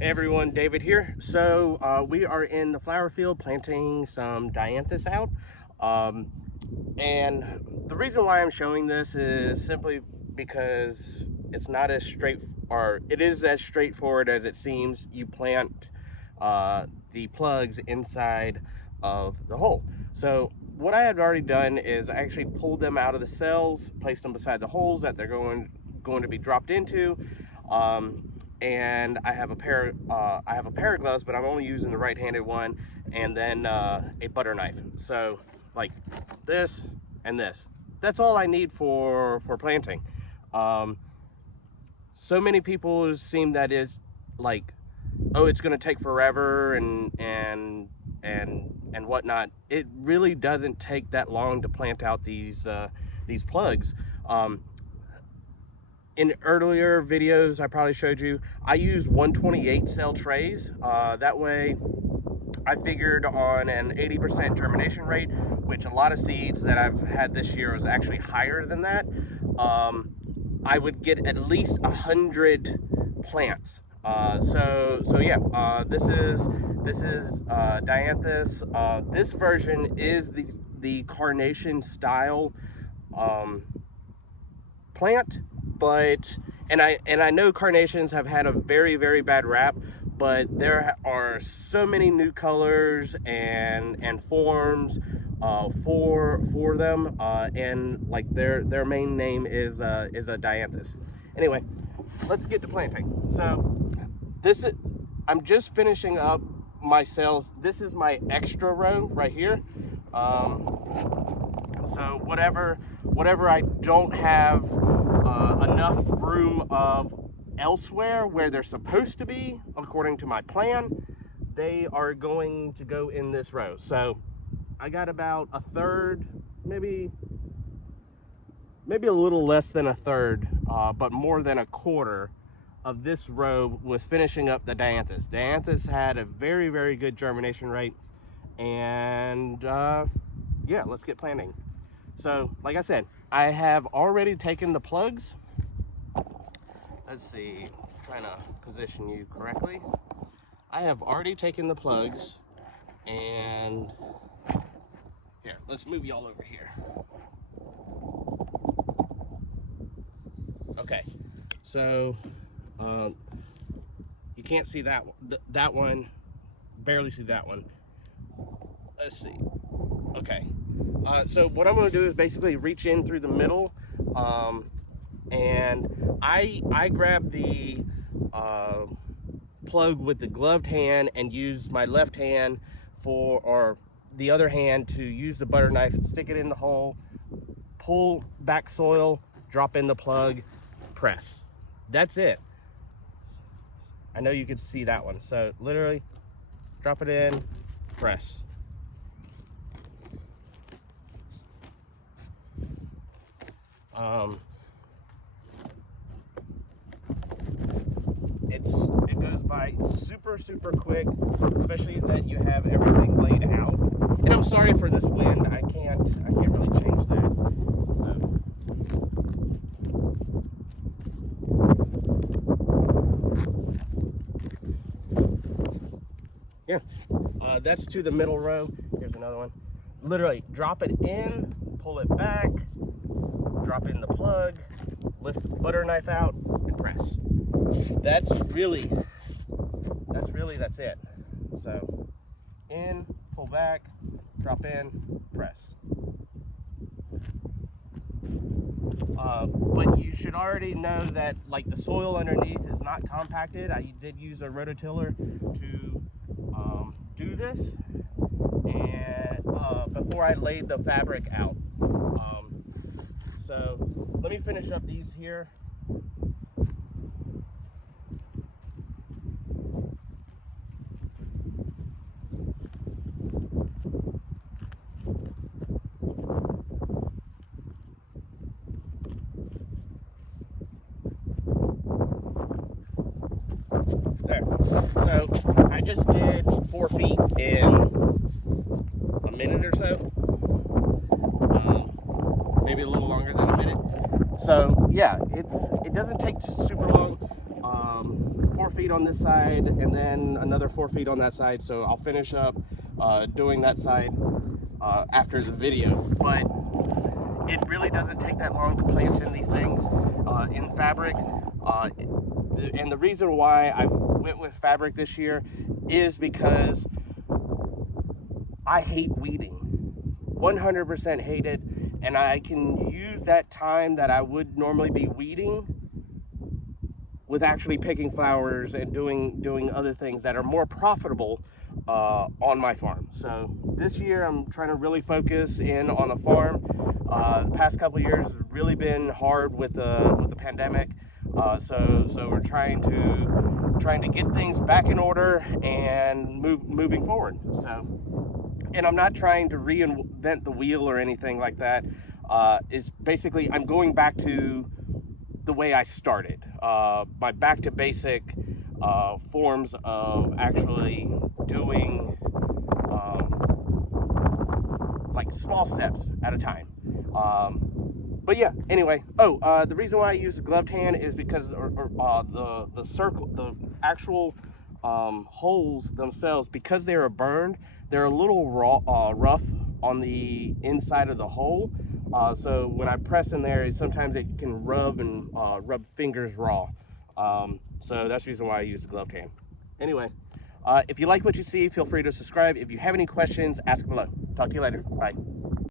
Hey everyone, David here. So we are in the flower field planting some dianthus out. Um, and the reason why I'm showing this is simply because it's not as it is as straightforward as it seems. You plant the plugs inside of the hole. So what I had already done is I actually pulled them out of the cells, placed them beside the holes that they're going to be dropped into. And I have a pair of gloves, but I'm only using the right-handed one, and then a butter knife. So like this and this. That's all I need for planting. So many people seem that is like, oh, it's going to take forever and whatnot. It really doesn't take that long to plant out these plugs. In earlier videos, I probably showed you, I use 128 cell trays. That way, I figured on an 80% germination rate, which a lot of seeds that I've had this year was actually higher than that. I would get at least 100 plants. So yeah, this is dianthus. This version is the carnation style plant, but and I know carnations have had a very bad rap, but there are so many new colors and forms for them, and like their main name is a dianthus. Anyway, let's get to planting. So I'm just finishing up my cells. This is my extra row right here. So whatever I don't have enough room of elsewhere where they're supposed to be, according to my plan, they are going to go in this row. So I got about a third, maybe a little less than a third, but more than a quarter of this row was finishing up the dianthus. Dianthus had a very good germination rate, and yeah, let's get planting. So like I said, I have already taken the plugs. Let's see, I'm trying to position you correctly. I have already taken the plugs, and here, let's move y'all over here. Okay, so you can't see that one, that one, barely see that one. Let's see. Okay, so what I'm going to do is basically reach in through the middle, and I grab the plug with the gloved hand and use my left hand or the other hand to use the butter knife and stick it in the hole, pull back soil, drop in the plug, press. That's it. I know you could see that one. So literally drop it in, press. It goes by super quick, especially that you have everything laid out. And I'm sorry for this wind. I can't really change that. So yeah, that's to the middle row. Here's another one. Literally drop it in, pull it back, drop in the plug, lift the butter knife out, and press. That's it. So in, pull back, drop in, press. But you should already know that like the soil underneath is not compacted. I did use a rototiller to do this, and before I laid the fabric out. So let me finish up these here. There. So I just did 4 feet in a minute or so. Maybe a little longer than a minute. So yeah, it doesn't take super long. 4 feet on this side and then another 4 feet on that side. So I'll finish up doing that side after the video. But it really doesn't take that long to plant in these things in fabric. And the reason why I went with fabric this year is because I hate weeding. 100% hate it. And I can use that time that I would normally be weeding with actually picking flowers and doing other things that are more profitable on my farm. So this year I'm trying to really focus in on the farm. The past couple of years has really been hard with the pandemic. So we're trying to get things back in order and moving forward. So, and I'm not trying to reinvent the wheel or anything like that. It's basically I'm going back to the way I started, my back to basic forms of actually doing like small steps at a time. But yeah, anyway. The reason why I use a gloved hand is because the circle, the actual holes themselves, because they are burned, they're a little rough on the inside of the hole. So when I press in there, sometimes it can rub fingers raw. So that's the reason why I use the gloved hand. Anyway, if you like what you see, feel free to subscribe. If you have any questions, ask below. Talk to you later. Bye.